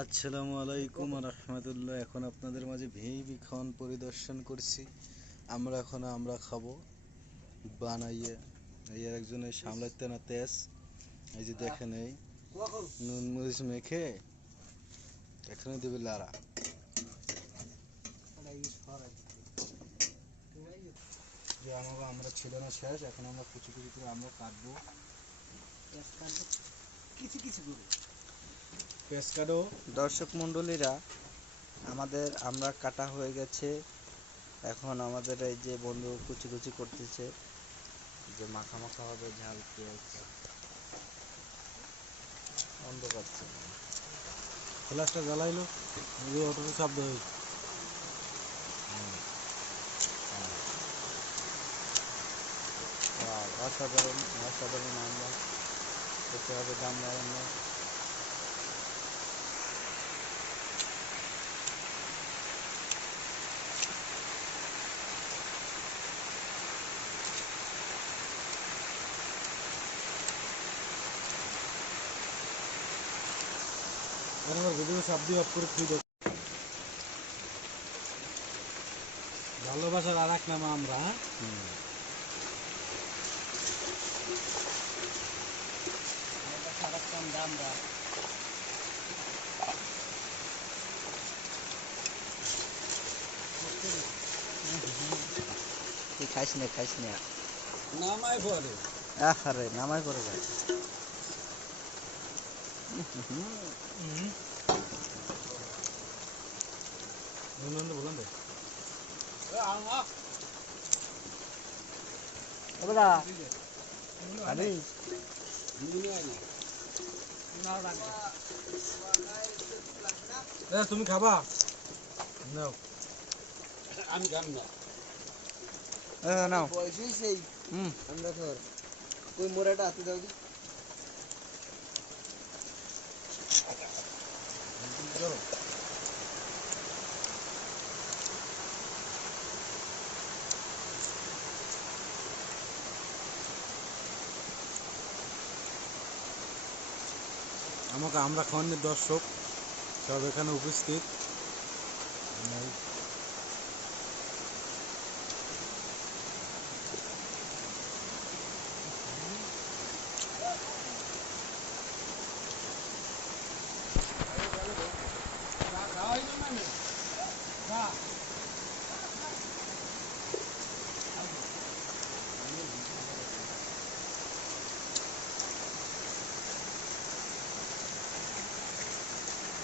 আসসালামু আলাইকুম রহমতুল্লাহ। এখন আপনাদের মাঝে ভিবি খাওয়ান পরিদর্শন করছি। আমরা খাবো বানাইয়ে। এই একজনের সামলাইতে না তেজ, এই যে দেখেন, এই নুন মরিচ মেখে এখানে দেবে লাড়া। যে আমরা ছিল না শেষ, এখন আমরা কুচি কুচি করে আমরা কাটবো। কিছু কিছু করে পেস্কাডো। দর্শক মণ্ডলীরা, আমরা কাটা হয়ে গেছে। এখন আমাদের এই যে বন্ধু কুচি কুচি করতেছে, যে মাখা মাখা হবে ঝাল পেঁয়াজ বন্ধ করছে। ফ্লাশটা জ্বালাইলো, অটোতে শব্দ হয়। অসাধারণ অসাধারণ আমরা করতে হবে দাম বাড়ানো। আমার ভিডিও শব্দ অফ করে খুঁজে দেবো। ভালোবাসার আর এক নাম আমরা। তুই খাইস না নামাই পরে আরে নামাই পড়ে যায়। বললাম রে তুমি খাবা? নাও, আমি খাম না। নাও বয়সই সেই আমরা ধর ওই মোড়াটা হাতে দাও দি। আমরা খাওয়ানোর দর্শক সব এখানে উপস্থিত।